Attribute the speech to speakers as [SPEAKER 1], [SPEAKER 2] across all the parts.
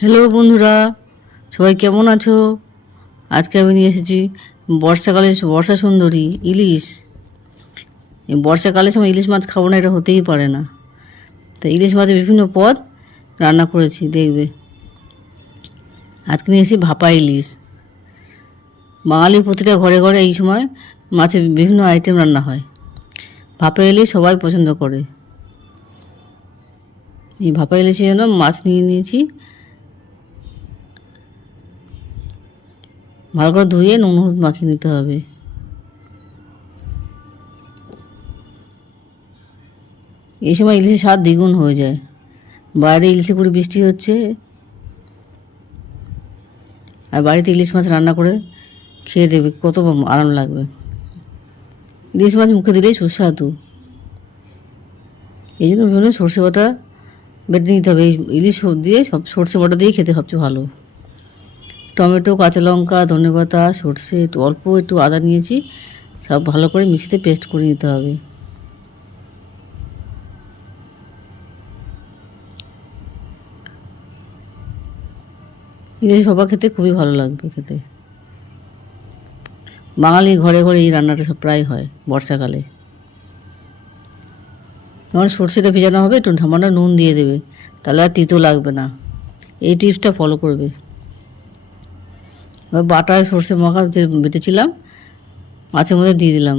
[SPEAKER 1] Hello বন্ধুরা। সবাই কেমন আছো? আজকে আমি নিয়ে এসেছি বর্ষাকালে বর্ষা সুন্দরী ইলিশ। বর্ষাকালের সময় ইলিশ মাছ খাব না, এটা হতেই পারে না। তো ইলিশ মাছের বিভিন্ন পদ রান্না করেছি, দেখবে। আজকে নিয়ে এসেছি ভাপা ইলিশ। বাঙালির প্রতিটা ঘরে ঘরে এই সময় মাছের বিভিন্ন আইটেম রান্না হয়। ভাপা ইলিশ সবাই পছন্দ করে। এই ভাপা ইলিশের জন্য মাছ নিয়ে নিয়েছি। ভালো করে ধুয়ে নুন হলুদ মাখিয়ে নিতে হবে। এই সময় ইলিশের স্বাদ দ্বিগুণ হয়ে যায়। বাইরে ইলিশে করে বৃষ্টি হচ্ছে। আর বাড়িতে ইলিশ মাছ রান্না করে খেয়ে দেবে কত আরাম লাগবে। ইলিশ মাছ মুখে দিলেই সুস্বাদু। এই জন্য বিভিন্ন সর্ষে বাটা বেটে নিতে হবে। ইলিশ দিয়ে সব সর্ষে বাটা দিয়ে খেতে সবচেয়ে ভালো। টমেটো, কাঁচা লঙ্কা ধনেপাতা সর্ষে, একটু অল্প একটু আদা নিয়েছি। সব ভালো করে মিক্সিতে পেস্ট করে নিতে হবে। ইলিশ ভাপা খেতে খুবই ভালো লাগবে খেতে। বাঙালি ঘরে ঘরে এই রান্নাটা সব প্রায় হয় বর্ষাকালে। যখন সর্ষেটা ভেজানো হবে একটু সামান্য নুন দিয়ে দেবে, তাহলে আর তিতো লাগবে না। এই টিপসটা ফলো করবে। এবার বাটা সর্ষে মাখা বেটেছিলাম, মাছের মধ্যে দিয়ে দিলাম।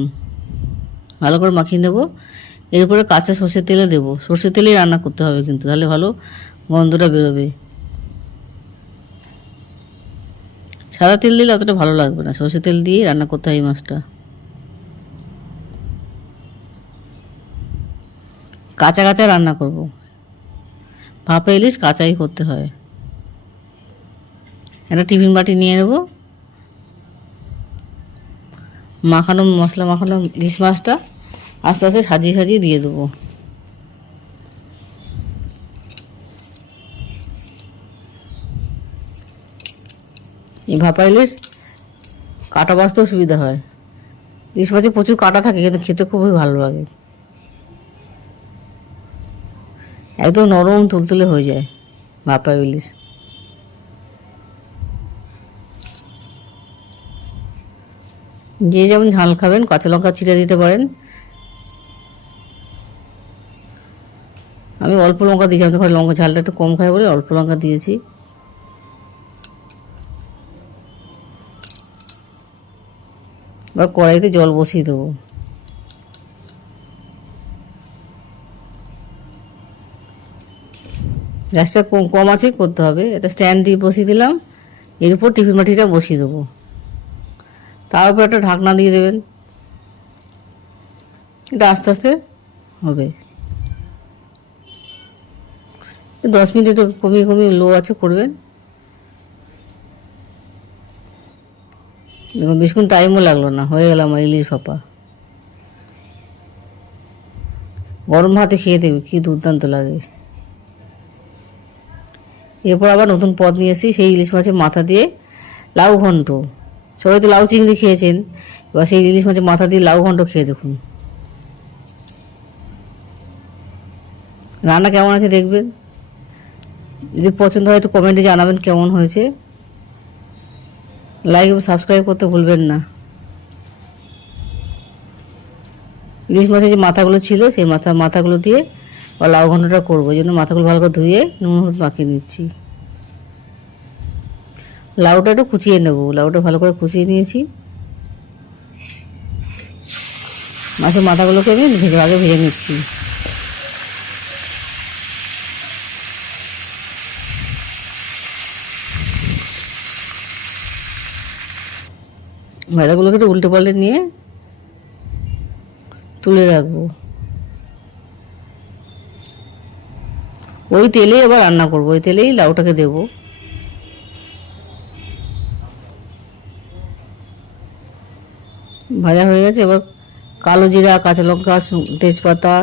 [SPEAKER 1] ভালো করে মাখিয়ে নেব। এরপরে কাঁচা সর্ষের তেলে দেবো। সর্ষের তেলেই রান্না করতে হবে কিন্তু, তাহলে ভালো গন্ধটা বেরোবে। সাদা তেল দিলে অতটা ভালো লাগবে না। সর্ষের তেল দিয়েই রান্না করতে হয় এই মাছটা। কাঁচা কাঁচা রান্না করব। ভাপা ইলিশ কাঁচাই করতে হয়। একটা টিফিন বাটি নিয়ে নেব। মাখানো মশলা মাখানো ইলিশ মাছটা আস্তে আস্তে সাজিয়ে সাজিয়ে দিয়ে দেবো। এই ভাপা ইলিশ কাটা বাঁচতেও সুবিধা হয়। ইলিশ মাছে প্রচুর কাটা থাকে, কিন্তু খেতে খুবই ভালো লাগে। একদম নরম তুলতুলে হয়ে যায় ভাপা ইলিশ। যে যেমন ঝাল খাবেন, কাঁচা লঙ্কা ছিঁড়ে দিতে পারেন। আমি অল্প লঙ্কা দিয়েছি আমাদের ঘরে লঙ্কা ঝালটা একটু কম খাই বলে অল্প লঙ্কা দিয়েছি। বা কড়াইতে জল বসিয়ে দেবো। গ্যাসটা কম কম আছে, করতে হবে। এটা স্ট্যান্ড দিয়ে বসিয়ে দিলাম। এর উপর টিফিন মাটিটা বসিয়ে দেবো। তার উপর একটা ঢাকনা দিয়ে দেবেন। এটা আস্তে আস্তে হবে। দশ মিনিট একটু কমিয়ে কমিয়ে লো আছে করবেন। দেখুন, বেশিক্ষণ টাইমও লাগল না, হয়ে গেল আমার ইলিশ ভাপা। গরম ভাতে খেয়ে দেখবে কী দুর্দান্ত লাগে। এরপর আবার নতুন পদ নিয়ে এসেছি, সেই ইলিশ মাছের মাথা দিয়ে লাউ ঘন্ট। সবাই তো লাউ চিংড়ি খেয়েছেন। এবার সেই ইলিশ মাছের মাথা দিয়ে লাউ ঘন্ট খেয়ে দেখুন। রান্না কেমন আছে দেখবেন? যদি পছন্দ হয় একটু কমেন্টে জানাবেন কেমন হয়েছে। লাইক এবং সাবস্ক্রাইব করতে ভুলবেন না। ইলিশ মাছের যে মাথাগুলো ছিল, সেই মাথা মাথাগুলো দিয়ে বা লাউ ঘন্টটা করব। ওই জন্য মাথাগুলো ভালো করে ধুয়ে নুন হলুদ মাখিয়ে নিচ্ছি। লাউটা একটু কুচিয়ে নেব। লাউটা ভালো করে কুচিয়ে নিয়েছি। মাছের মাথাগুলোকে আমি ভেজে আগে ভেজে নিচ্ছি। ভাজাগুলোকে একটু উল্টে পাল্টে নিয়ে তুলে রাখব। ওই তেলেই আবার রান্না করব। ওই তেলেই লাউটাকে দেবো। ভাজা হয়ে গেছে, এবার কালো জিরা, কাঁচা লঙ্কা তেজপাতা,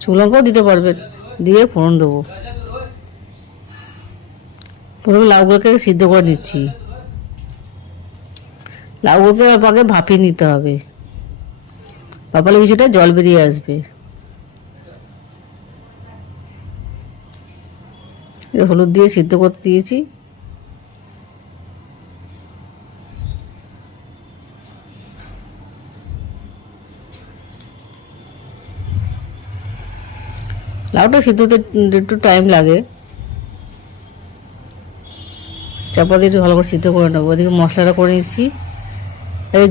[SPEAKER 1] শুকনো লঙ্কাও দিতে পারবেন দিয়ে ফোড়ন দেবো। প্রথমে লাউগুলোকে সিদ্ধ করে নিচ্ছি। লাউগুলোকে আগে ভাপিয়ে নিতে হবে। ভাপালে কিছুটা জল বেরিয়ে আসবে। হলুদ দিয়ে সিদ্ধ করতে দিয়েছি। লাউটা সিদ্ধতে একটু টাইম লাগে। চাপা দিয়ে একটু ভালো করে সিদ্ধ করে নেব। ওদিকে মশলাটা করে নিচ্ছি।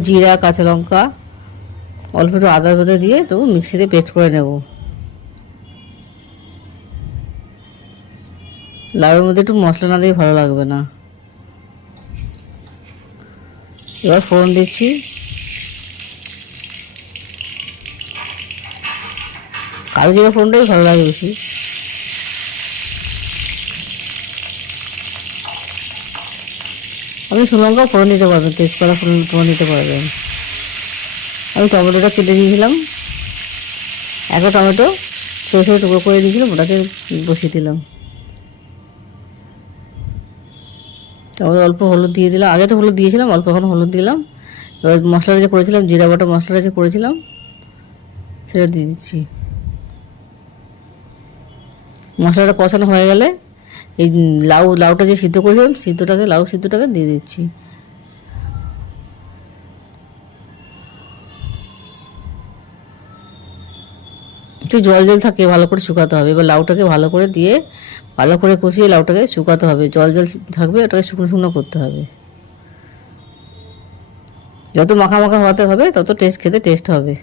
[SPEAKER 1] জিরা, কাঁচা লঙ্কা, অল্প একটু আদা বাদা দিয়ে একটু মিক্সিতে পেস্ট করে নেব। লাউয়ের মধ্যে একটু মশলা না দিয়ে ভালো লাগবে না। এবার ফোড়ন দিচ্ছি। কালো জিরা ফোড়নটাই ভালো লাগে বেশি আপনি শুকনো ফোড়ন দিতে পারবেন তেজপাতা ফোড়ন ফোড়ন দিতে পারবেন। আমি টমেটোটা কেটে দিয়েছিলাম একটা টমেটো ছোটো ছোটো টুকরো করে দিয়েছিলাম, ওটাকে বসিয়ে দিলাম। তারপরে অল্প হলুদ দিয়ে দিলাম। আগে তো হলুদ দিয়েছিলাম, অল্প এখন হলুদ দিলাম। এবার মশলাটা যে করেছিলাম, জিরা বাটা মশলাটা যে করেছিলাম, সেটা দিয়ে দিচ্ছি। মশলাটা কষানো হয়ে গেলে এই লাউ, লাউটা যে সিদ্ধ করেছিলাম, সিদ্ধটাকে, লাউ সিদ্ধটাকে দিয়ে দিচ্ছি। একটু জল জল থাকে, ভালো করে শুকাতে হবে। এবার লাউটাকে ভালো করে দিয়ে, ভালো করে কষিয়ে লাউটাকে শুকাতে হবে। জল জল থাকবে, ওটাকে শুকনো শুকনো করতে হবে। যত মাখা মাখা হওয়াতে হবে, তত টেস্ট খেতে টেস্ট হবে।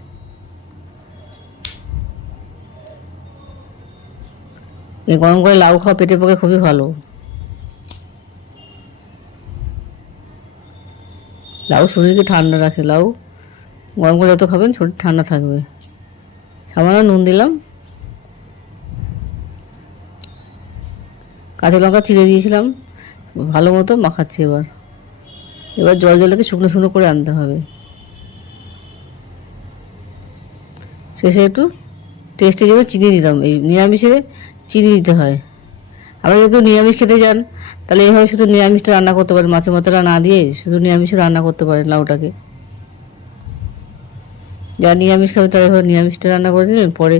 [SPEAKER 1] গরম করে লাউ খাওয়া পেটের পক্ষে খুবই ভালো। লাউ শরীরকে ঠান্ডা রাখে, লাউ। গরম করে যত খাবেন শরীর ঠান্ডা থাকবে। সামান্য নুন দিলাম। কাঁচা লঙ্কা চিড়ে দিয়েছিলাম। ভালো মতো মাখাচ্ছি এবার। এবার জল জলকে শুকনো শুকনো করে আনতে হবে। শেষে একটু টেস্টে যাবে চিনি দিতাম, এই নিরামিষে চিনি দিতে হয়। আবার যদি কেউ নিরামিষ খেতে চান, তাহলে এইভাবে শুধু নিরামিষটা রান্না করতে পারেন, মাছের মাথাটা না দিয়ে শুধু নিরামিষ রান্না করতে পারেন লাউটাকে। যারা নিরামিষ খাবে তারা এভাবে নিরামিষটা রান্না করে দিলেন, পরে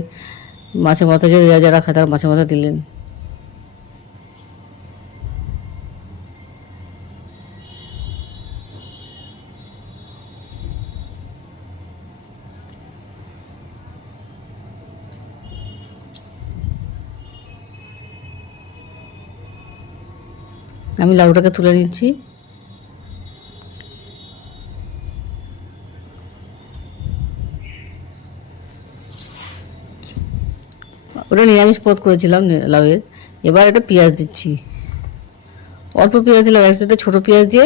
[SPEAKER 1] মাছের মাথা যে যারা যারা খায় তারা মাছের মাথা দিলেন। আমি লাউটাকে তুলে নিচ্ছি। ওটা নিরামিষ পদ করেছিলাম লাউয়ের। এবার একটা পেঁয়াজ দিচ্ছি। অল্প পেঁয়াজ দিলাম একটা ছোটো পেঁয়াজ দিয়ে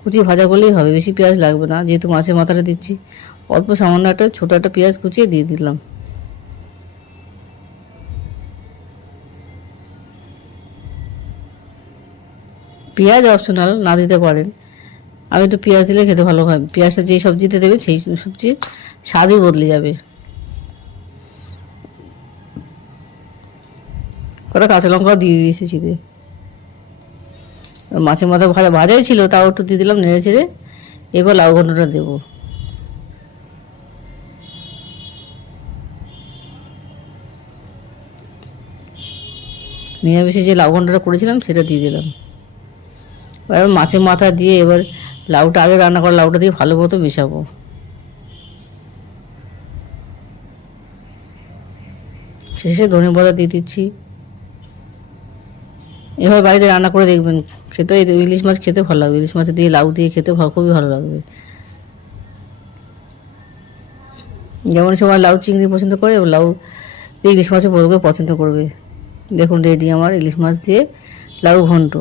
[SPEAKER 1] কুচি ভাজা করলেই হবে, বেশি পেঁয়াজ লাগবে না, যেহেতু মাছের মাথাটা দিচ্ছি। অল্প সামান্য একটা ছোটো একটা পেঁয়াজ কুচিয়ে দিয়ে দিলাম। পেঁয়াজ অপশনাল না দিতে পারেন। আমি একটু পেঁয়াজ দিলে খেতে ভালো হয়। পেঁয়াজটা যে সবজিতে দেবে, সেই সবজির স্বাদই বদলে যাবে। কটা কাঁচা লঙ্কাও দিয়ে দিয়েছি চিড়ে মাছের মাথা ভাজা ভাজাই ছিল, তাও একটু দিয়ে দিলাম নেড়ে চেড়ে। এবার লাউ ঘন্টটা দেবো। নিরামিষে যে লাউ ঘন্টটা করেছিলাম, সেটা দিয়ে দিলাম। এবার মাছের মাথা দিয়ে এবার লাউটা, আগে রান্না করা লাউটা দিয়ে ভালো মতো মেশাবো। শেষে ধনে পাতা দিয়ে দিচ্ছি। এবার বাড়িতে রান্না করে দেখবেন, খেতে ইলিশ মাছ খেতে ভালো লাগবে। ইলিশ মাছ দিয়ে লাউ দিয়ে খেতে খুবই ভালো লাগবে। যেমন সবাই লাউ চিংড়ি পছন্দ করে লাউ ইলিশ মাছের বড়কে পছন্দ করবে। দেখুন রেডি আমার ইলিশ মাছ দিয়ে লাউ ঘন্ট।